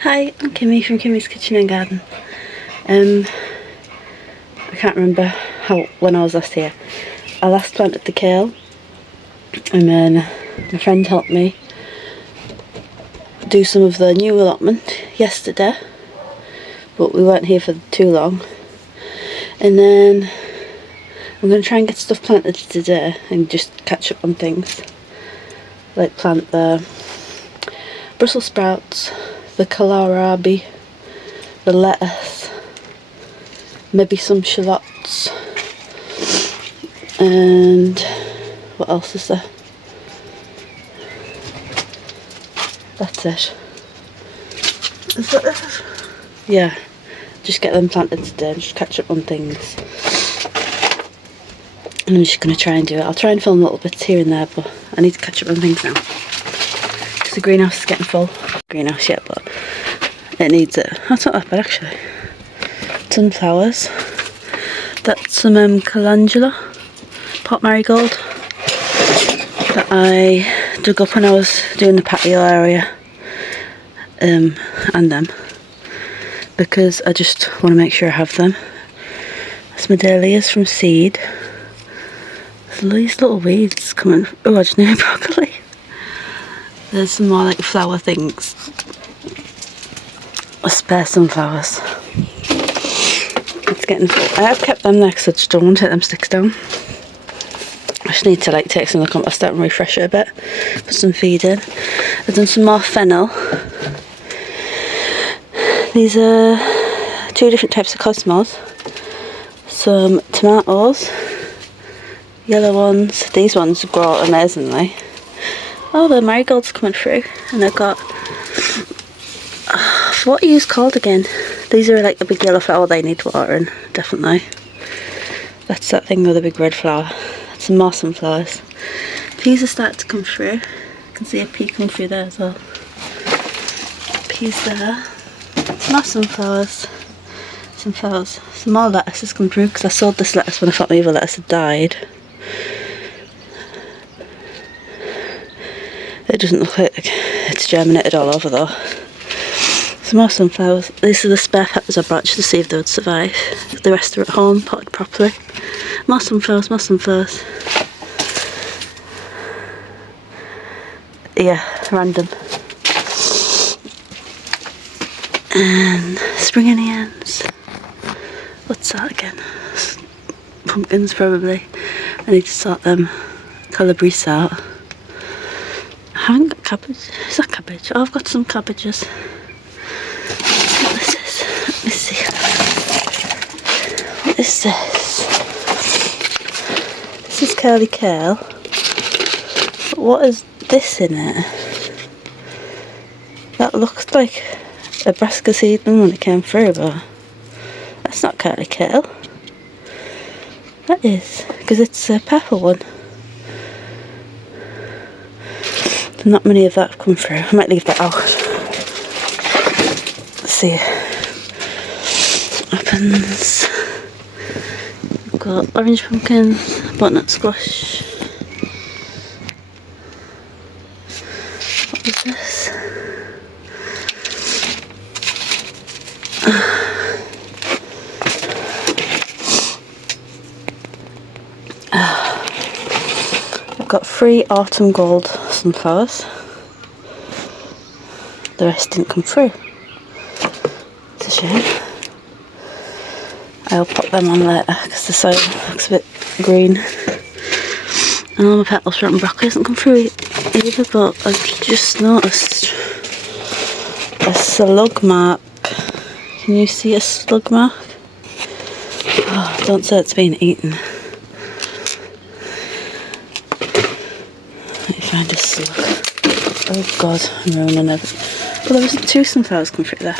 Hi, I'm Kimmy from Kimmy's Kitchen and Garden. I can't remember when I was last here. I last planted the kale and then my friend helped me do some of the new allotment yesterday, but we weren't here for too long. And then I'm going to try and get stuff planted today and just catch up on things. Like plant the Brussels sprouts, the kohlrabi, the lettuce, maybe some shallots, and what else is there? That's it. Is that it? Yeah, just get them planted today and just catch up on things. And I'm just going to try and do it. I'll try and film little bits here and there, but I need to catch up on things now. Because the greenhouse is getting full. Greenhouse yet, but it needs it. That's not that bad actually. Sunflowers. That's some calendula, pot marigold, that I dug up when I was doing the patio area. And them. Because I just want to make sure I have them. That's my dahlias from seed. There's these little weeds coming. Oh, I just knew broccoli. There's some more like flower things. Spare sunflowers. It's getting full. I have kept them there because I just don't want to take them sticks down. I just need to like take some of the compost out and refresh it a bit. Put some feed in. I've done some more fennel. These are 2 different types of cosmos. Some tomatoes. Yellow ones. These ones grow amazingly. Oh, the marigolds coming through. And I've got... what are these called again? These are like a big yellow flower. They need watering, definitely. That's that thing with a big red flower. That's some more sunflowers. Peas are starting to come through. I can see a pea coming through there as well. Peas there. Some more sunflowers. Sunflowers. Some more lettuce has come through because I sowed this lettuce when I thought my other lettuce had died. It doesn't look like it's germinated all over though. Some more sunflowers. These are the spare peppers I brought just to see if they would survive. The rest are at home, potted properly. More sunflowers, more sunflowers. Yeah, random. And spring onions. What's that again? Pumpkins probably. I need to sort them calabrese out. I haven't got cabbage. Is that cabbage? Oh, I've got some cabbages. What this is? Let me see. What is this? This is curly kale. But what is this in it? That looks like a Brasicas seed when it came through, but that's not curly kale. That is, because it's a purple one. Not many of that have come through. I might leave that out. Let's see what happens. We've got orange pumpkins, butternut squash. What is this? I've got 3 autumn gold sunflowers. The rest didn't come through. It's a shame. I'll pop them on later because the soil looks a bit green. And all my petals from broccoli hasn't come through either, but I've just noticed a slug mark. Can you see a slug mark? Oh, don't say it's been eaten. Let me find a slug. Oh god, I'm ruining everything. Well, there was 2 sunflowers come through there.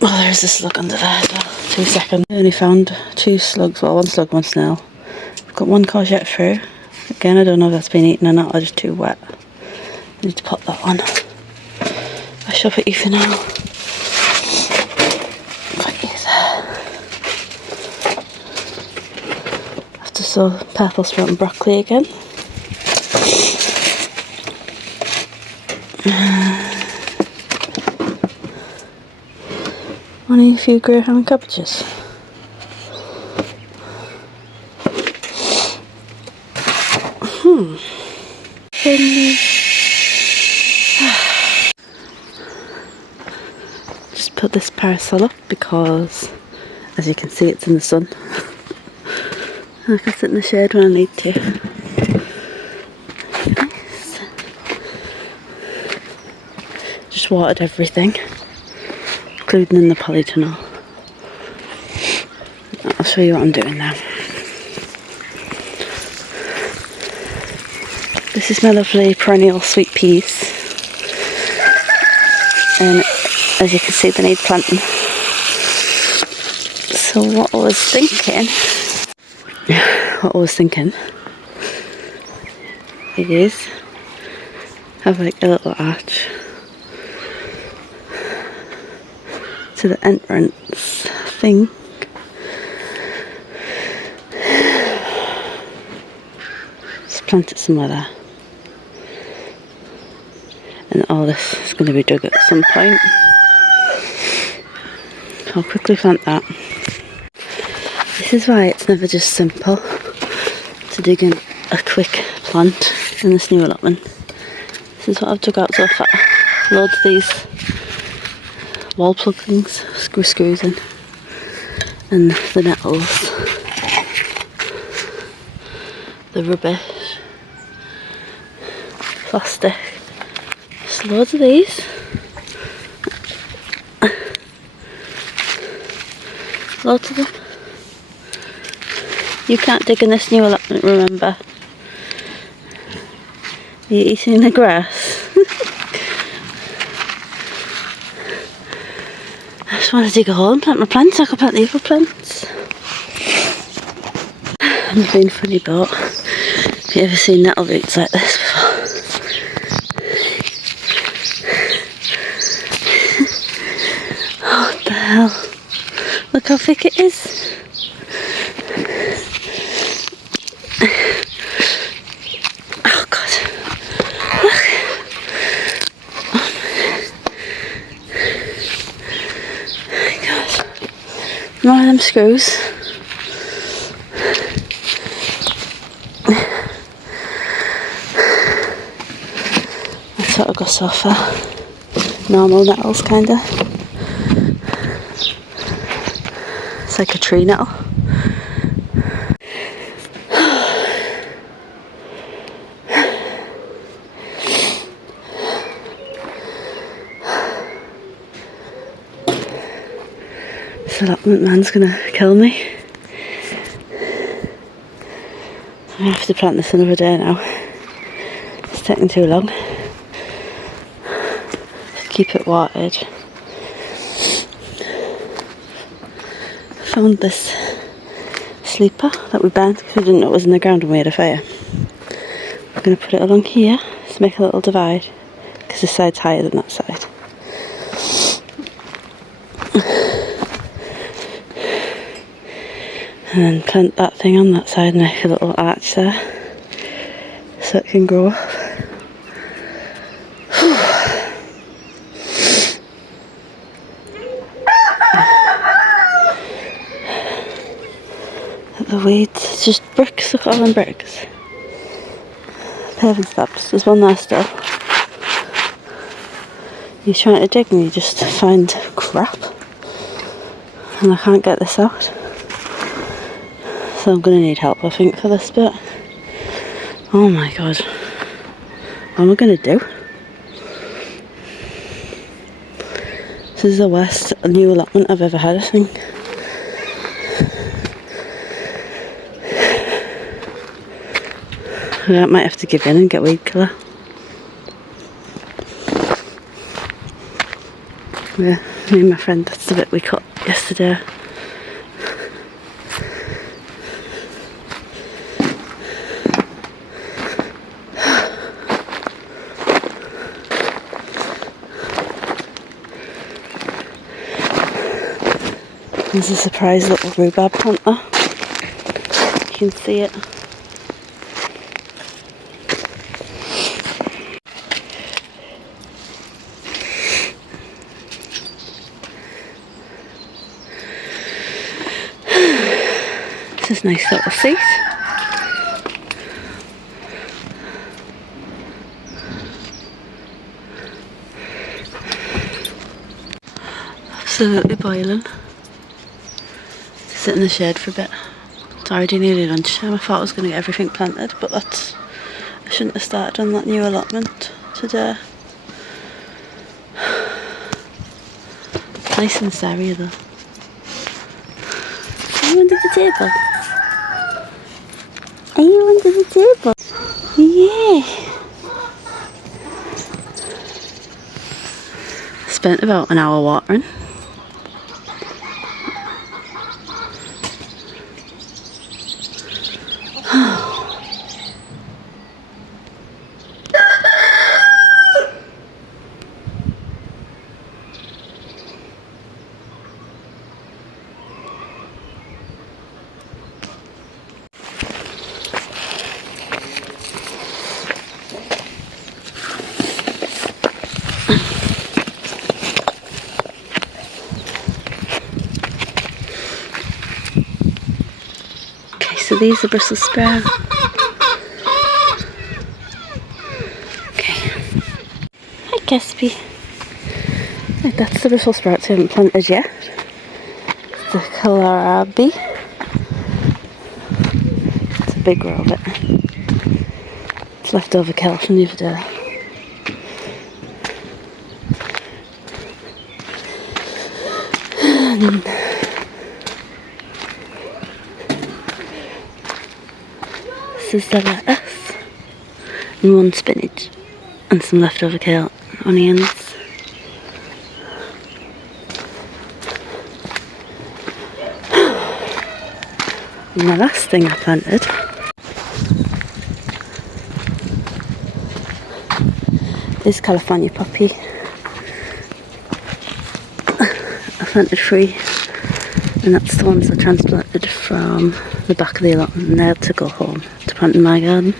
Well, there is a slug under there as well. 2 seconds. I only found 2 slugs. Well, 1 slug, 1 snail. I've got 1 courgette through. Again, I don't know if that's been eaten or not, or just too wet. I need to pop that on. I shall put you for now. Put you there. I have to sow purple sprout and broccoli again. Only a few greyhound cabbages. Just put this parasol up because, as you can see, it's in the sun. I can sit in the shade when I need to. Nice. Just watered everything, including in the polytunnel. I'll show you what I'm doing now. This is my lovely perennial sweet peas, and as you can see they need planting. So what I was thinking is have like a little arch to the entrance thing. Just plant it somewhere there. And all this is going to be dug at some point. I'll quickly plant that. This is why it's never just simple to dig in a quick plant in this new allotment. This is what I've dug out so far. Loads of these wall plug things, screws in, and the nettles, the rubbish, plastic, just loads of these. Loads of them. You can't dig in this new allotment, remember? You're eating the grass. I just want to dig a hole and plant my plants. I can plant the other plants. I'm being funny, but have you ever seen nettle roots like this before? Oh, what the hell? Look how thick it is. Oh God. Look. Oh my gosh. More of them screws. That's what I've got so far. Normal nettles, kinda. It's like a tree nettle. This allotment man's gonna kill me. I have to plant this another day now. It's taking too long. Keep it watered. Found this sleeper that we burned because we didn't know it was in the ground when we had a fire. I'm going to put it along here to make a little divide because this side's higher than that side. And then plant that thing on that side and make a little arch there so it can grow up. The weeds, it's just bricks, look at all them bricks. Paving slabs, there's one there still. You're trying to dig and you just find crap. And I can't get this out. So I'm going to need help, I think, for this bit. Oh my God. What am I going to do? This is the worst new allotment I've ever had, I think. I might have to give in and get weed killer. Yeah, me and my friend, that's the bit we cut yesterday. There's a surprise little rhubarb plant there. You can see it. Nice little seat. Absolutely boiling. Sit in the shade for a bit. It's already nearly lunchtime. I thought I was going to get everything planted, but I shouldn't have started on that new allotment today. Nice in this area though. Are you under the table? Are you under the table? Yeah. Spent about an hour watering. So these are Brussels sprouts. Okay. Hi Gatsby. Right, that's the Brussels sprouts we haven't planted yet. It's the kohlrabi. It's a big row of it. It's leftover kale from the other day. And this is the lettuce, and one spinach, and some leftover kale, onions. And the last thing I planted is California poppy. I planted 3, and that's the ones I transplanted from the back of the allotment, and they're to go home to plant in my garden.